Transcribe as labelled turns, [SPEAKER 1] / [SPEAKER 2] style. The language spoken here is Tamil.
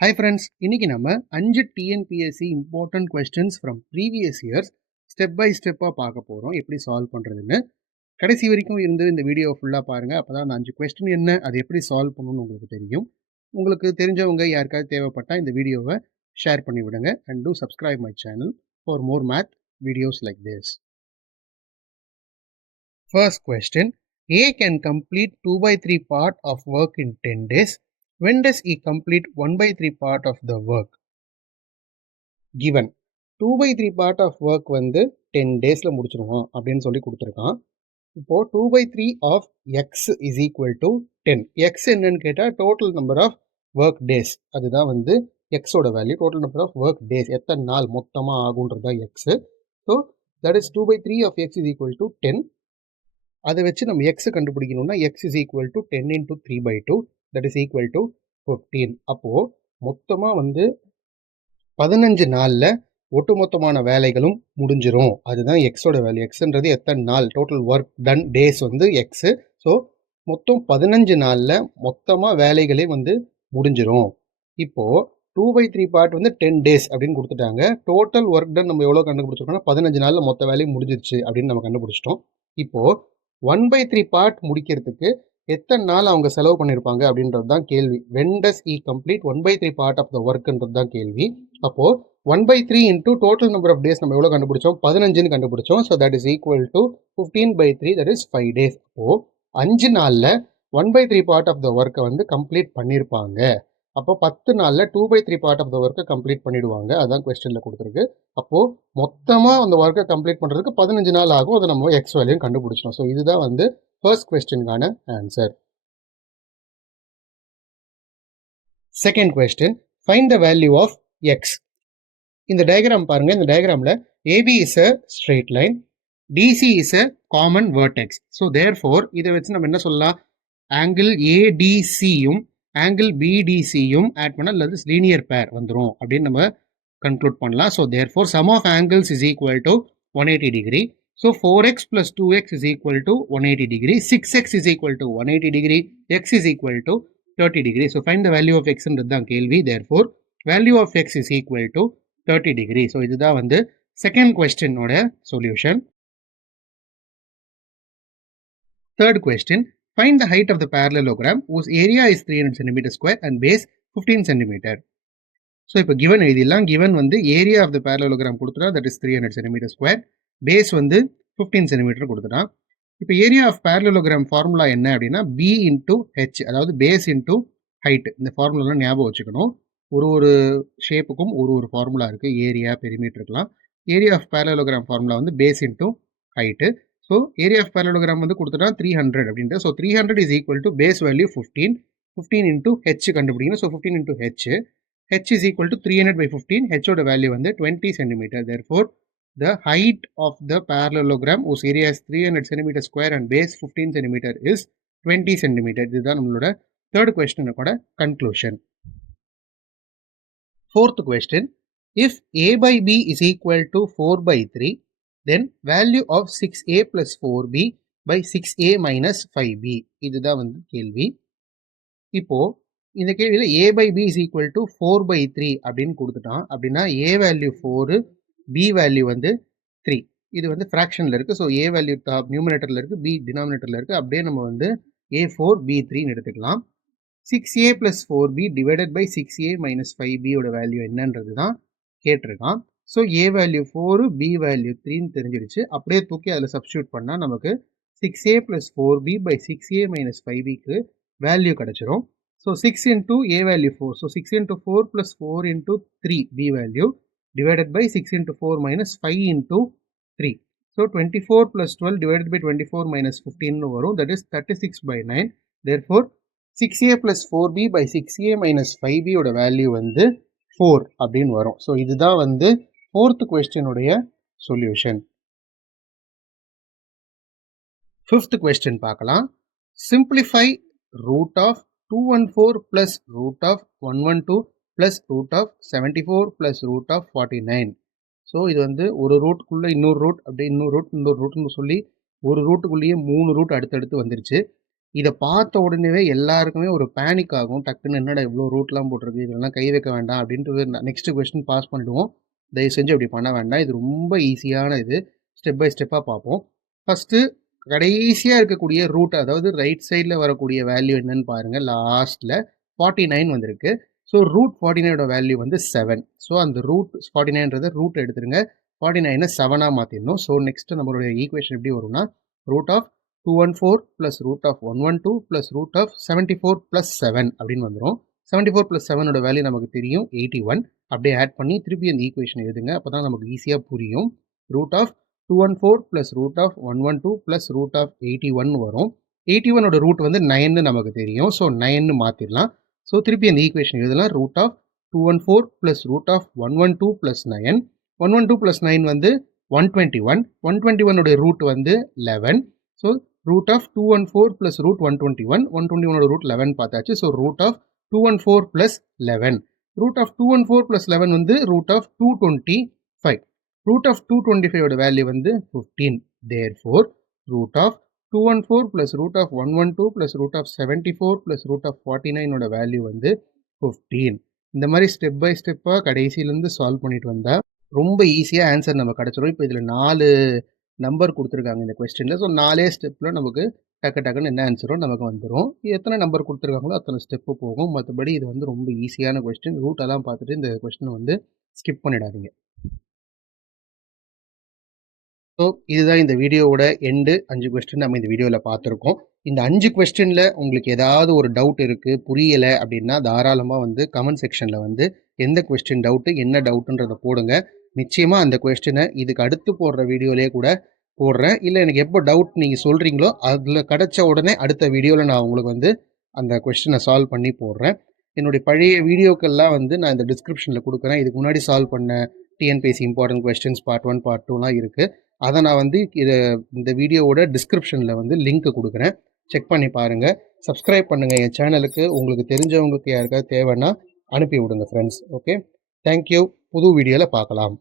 [SPEAKER 1] ஹாய் ஃப்ரெண்ட்ஸ் இன்னைக்கு நம்ம அஞ்சு TNPSC important questions from previous years step by ஸ்டெப்பாக பார்க்க போகிறோம் எப்படி சால்வ் பண்ணுறதுன்னு கடைசி வரைக்கும் இருந்து இந்த வீடியோ ஃபுல்லாக பாருங்கள் அப்போ தான் அந்த அஞ்சு கொஸ்டின் என்ன அது எப்படி சால்வ் பண்ணணும்னு உங்களுக்கு தெரியும். உங்களுக்கு தெரிஞ்சவங்க யாருக்காவது தேவைப்பட்டால் இந்த வீடியோவை ஷேர் பண்ணி விடுங்க. And do subscribe my channel for more math videos like this first question A can complete two by three part of work in ten days When does he complete 1 by 3 part of the work? Given. 2 by 3 part of work வந்து 10 டேஸில் முடிச்சிருவான் அப்படின்னு சொல்லி கொடுத்துருக்கான். இப்போது two by three of X is equal to ten X என்னன்னு கேட்டால் total number of work days அதுதான் வந்து எக்ஸோட value total number of work days எத்தனை நாள் மொத்தமாக ஆகுன்றது தான் X so that is two by three of X is equal to ten அதை வச்சு நம்ம எக்ஸ் கண்டுபிடிக்கணும்னா X is equal to ten into three by two that is equal to fifteen அப்போது மொத்தமாக வந்து பதினஞ்சு நாளில் ஒட்டுமொத்தமான வேலைகளும் முடிஞ்சிரும். அதுதான் எக்ஸோட வேல்யூ. எக்ஸ்ன்றது எத்தனை நாள்? டோட்டல் ஒர்க் டன் டேஸ் வந்து எக்ஸு ஸோ மொத்தம் பதினஞ்சு நாளில் மொத்தமாக வேலைகளே வந்து முடிஞ்சிரும். இப்போது டூ பை த்ரீ பார்ட் வந்து டென் டேஸ் அப்படின்னு கொடுத்துட்டாங்க. டோட்டல் ஒர்க் டன் நம்ம எவ்வளோ கண்டுபிடிச்சிருக்கோம்னா பதினஞ்சு நாளில் மொத்த வேலையும் முடிஞ்சிருச்சு அப்படின்னு நம்ம கண்டுபிடிச்சிட்டோம். இப்போது ஒன் பை த்ரீ பார்ட் முடிக்கிறதுக்கு எத்தனை நாள் அவங்க செலவு பண்ணியிருப்பாங்க அப்படின்றது தான் கேள்வி. When does he complete one by three part of the ஒர்க்ன்றது தான் கேள்வி. அப்போது one by three into total number of days நம்ம எவ்வளோ கண்டுபிடிச்சோம்? பதினஞ்சுன்னு கண்டுபிடிச்சோம். So that is equal to fifteen by three that is five days அப்போது அஞ்சு நாளில் one by three part of the ஒர்க்கை வந்து கம்ப்ளீட் பண்ணியிருப்பாங்க அப்போ பத்து நாளில் two by three part of the ஒர்க்கை கம்ப்ளீட் பண்ணிடுவாங்க. அதான் கொஸ்டினில் கொடுத்துருக்கு. அப்போது மொத்தமாக அந்த ஒர்க்கை கம்ப்ளீட் பண்ணுறதுக்கு பதினஞ்சு நாள் ஆகும். அதை நம்ம எக்ஸ் வேலையும் கண்டுபிடிச்சோம். ஸோ இதுதான் வந்து first கொஸ்டினுக்கான answer second question find the value of X இந்த டயக்ராம் பாருங்க இந்த டயக்ராமில் AB is a straight line DC is a common vertex so therefore இதை வச்சு நம்ம என்ன சொல்லலாம்? ஆங்கிள் ஏடிசியும் ஆங்கிள் பிடிசியும் ஆட் பண்ணால் அல்லது லீனியர் பேர் வந்துடும் அப்படின்னு நம்ம கன்க்ளூட் பண்ணலாம். So therefore sum of angles is equal to one eighty degree So four x plus two x is equal to one eighty degree six x is equal to one eighty degree x is equal to thirty degree so find the value of எக்ஸ்ன்றது தான் கேள்வி therefore value of x is equal to thirty degree so இதுதான் வந்து second கொஸ்டினோட solution third question find the height of the parallelogram whose area is 300 centimeter square and base 15 centimeter. So இப்போ கிவன் எழுதிடலாம் கிவன் வந்து ஏரியா ஆஃப் த parallelogram கொடுத்துட்டா that is three hundred centimeter square base வந்து ஃபிஃப்டீன் சென்டிமீட்டர் கொடுத்துட்டான். இப்போ ஏரியா ஆஃப் பேரலோகிராம் ஃபார்முலா என்ன அப்படின்னா பி இன்டூ ஹெச் அதாவது பேஸ் இன்டூ ஹைட்டு இந்த ஃபார்முலாலாம் ஞாபகம் வச்சுக்கணும். ஒரு ஒரு ஷேப்புக்கும் ஒரு ஒரு ஃபார்முலா இருக்குது ஏரியா பெரிமீட்டருக்குலாம் ஏரியா ஆஃப் பேரலோகிராம் ஃபார்முலா வந்து base into height so area of parallelogram வந்து கொடுத்துட்டா த்ரீ ஹண்ட்ரட் அப்படின்ட்டு so three hundred is equal to base value fifteen fifteen into H கண்டுபிடிக்கணும். So fifteen into H H is equal to three hundred by fifteen ஹெச்சோட value வந்து twenty centimetre therefore the height of the parallelogram whose area is three hundred centimetre square and base fifteen centimetre is twenty centimetre இதுதான் நம்மளோட third கொஸ்டினோட conclusion fourth question if A by B is equal to four by three then value of six A plus four B by six A minus five B இதுதான் வந்து கேள்வி. இப்போது இந்த கேள்வியில் A by B is equal to four by three அப்படின்னு கொடுத்துட்டான் அப்படின்னா A value four B value வந்து த்ரீ இது வந்து ஃப்ராக்ஷனில் இருக்குது ஸோ ஏ வேல்யூ டாப் நியூமினேட்டரில் இருக்குது பி டினாமினேட்டரில் இருக்குது அப்படியே நம்ம வந்து ஏ ஃபோர் பி த்ரீன்னு எடுத்துக்கலாம். Six A plus four B divided by six A minus five பியோட வேல்யூ என்னன்றது தான் கேட்டிருக்கான். So A value four B value த்ரீன்னு தெரிஞ்சிடுச்சு. அப்படியே தூக்கி அதில் சப்ஸ்டியூட் பண்ணால் நமக்கு six A plus four B by six A minus five பிக்கு வேல்யூ கிடச்சிரும். So six into A value four so six into four plus four into three B value divided by six into four minus five into three so twenty four plus twelve divided by twenty four minus ஃபிஃப்டின்னு வரும். That is thirty six by nine therefore six A plus four B by six A minus five பியோட வேல்யூ வந்து ஃபோர் அப்படின்னு வரும். ஸோ இதுதான் வந்து ஃபோர்த் கொஸ்டினுடைய சொல்யூஷன் ஃபிஃப்த் கொஸ்டின் பார்க்கலாம். Simplify root of two one four plus root of one one two plus root of seventy four plus root of forty nine so இது வந்து ஒரு ரூட்டுக்குள்ளே இன்னொரு ரூட் அப்படியே இன்னொரு ரூட் இன்னொரு ரூட்னு சொல்லி ஒரு ரூட்டுக்குள்ளேயே மூணு ரூட் அடுத்தடுத்து வந்துருச்சு. இதை பார்த்த உடனேவே எல்லாருக்குமே ஒரு பேனிக் ஆகும். டக்குன்னு என்னடா இவ்வளோ ரூட்லாம் போட்டிருக்கு இதெல்லாம் கை வைக்க வேண்டாம் அப்படின்ட்டு நெக்ஸ்ட் கொஸ்டின் பாஸ் பண்ணிடுவோம். தயவு செஞ்சு அப்படி பண்ண வேண்டாம். இது ரொம்ப ஈஸியான இது. ஸ்டெப் பை ஸ்டெப்பாக பார்ப்போம். ஃபஸ்ட்டு கடைசியாக இருக்கக்கூடிய ரூட் அதாவது ரைட் சைடில் வரக்கூடிய வேல்யூ என்னன்னு பாருங்கள் லாஸ்ட்டில் ஃபார்ட்டி நைன் வந்திருக்கு. ஸோ ரூட் ஃபார்ட்டி நைனோட வேல்யூ வந்து செவன் ஸோ அந்த ரூட் ஃபார்ட்டி நைன்றதை ரூட் எடுத்துருங்க. ஃபார்ட்டி நைனை செவனாக மாற்றிடணும் ஸோ நெக்ஸ்ட் நம்மளுடைய ஈக்குவேஷன் எப்படி வரும்னா root of two one four plus root of one one two plus root of seventy four plus seven அப்படின்னு வந்துடும் செவன்ட்டி ஃபோர் ப்ளஸ் செவனோட வேல்யூ நமக்கு தெரியும் எயிட்டி ஒன் அப்படியே ஆட் பண்ணி திருப்பி அந்த ஈக்குவேஷன் எழுதுங்க. அப்போ தான் நமக்கு ஈஸியாக புரியும். Root of two one four plus root of one one two plus root of eighty one வரும். எயிட்டி ஒனோட ரூட் வந்து நைன்னு நமக்கு தெரியும். ஸோ நைன்னு மாற்றிடலாம் ஸோ திருப்பி அந்த ஈக்குவேஷன் எழுதலாம். Root of two one four plus root of one one two plus nine one one two plus nine வந்து one twenty one one twenty ஒன்னோட ரூட் வந்து eleven so root of two one four plus root one twenty one one twenty ஒனோட root eleven பார்த்தாச்சு. So root of two one four plus eleven root of two one four plus eleven வந்து root of two twenty five root of two twenty ஃபைவோட value வந்து fifteen there four root of two one four plus root of one one two plus root of seventy four plus root of forty நைனோட value வந்து ஃபிஃப்டீன் இந்த மாதிரி ஸ்டெப் பை ஸ்டெப்பாக கடைசியிலேருந்து சால்வ் பண்ணிட்டு வந்தால் ரொம்ப ஈஸியாக ஆன்சர் நம்ம கிடச்சிரும். இப்போ இதில் நாலு நம்பர் கொடுத்துருக்காங்க இந்த கொஸ்டினில் ஸோ நாலே ஸ்டெப்பில் நமக்கு டக்கு டக்குன்னு என்ன ஆன்சரோ நமக்கு வந்துடும் எத்தனை நம்பர் கொடுத்துருக்காங்களோ அத்தனை ஸ்டெப்பு போகும். மற்றபடி இது வந்து ரொம்ப ஈஸியான கொஸ்டின் ரூட்டெல்லாம் பார்த்துட்டு இந்த கொஸ்டினை வந்து ஸ்கிப் பண்ணிடாதீங்க. ஸோ இதுதான் இந்த வீடியோவோட எண்டு அஞ்சு கொஸ்டின் நம்ம இந்த வீடியோவில் பார்த்துருக்கோம். இந்த அஞ்சு கொஸ்டினில் உங்களுக்கு ஏதாவது ஒரு டவுட் இருக்குது புரியலை அப்படின்னா தாராளமாக வந்து கமெண்ட் செக்ஷனில் வந்து எந்த கொஸ்டின் டவுட்டு என்ன டவுட்டுன்றதை போடுங்க. நிச்சயமாக அந்த கொஸ்டினை இதுக்கு அடுத்து போடுற வீடியோலேயே கூட போடுறேன். இல்லை எனக்கு எப்போ டவுட் நீங்கள் சொல்கிறீங்களோ அதில் கிடச்ச உடனே அடுத்த வீடியோவில் நான் உங்களுக்கு வந்து அந்த கொஸ்டினை சால்வ் பண்ணி போடுறேன். என்னுடைய பழைய வீடியோக்கள்லாம் வந்து நான் இந்த டிஸ்கிரிப்ஷனில் கொடுக்குறேன். இதுக்கு முன்னாடி சால்வ் பண்ண TNPSC important questions part one part டூலாம் இருக்குது அதை நான் வந்து இது இந்த வீடியோவோட டிஸ்கிரிப்ஷனில் வந்து லிங்க் கொடுக்குறேன். செக் பண்ணி பாருங்கள் சப்ஸ்கிரைப் பண்ணுங்கள் என் சேனலுக்கு உங்களுக்கு தெரிஞ்சவங்களுக்கு யாருக்காவது தேவைன்னா அனுப்பி விடுங்க ஃப்ரெண்ட்ஸ் ஓகே தேங்க்யூ புது வீடியோவில் பார்க்கலாம்.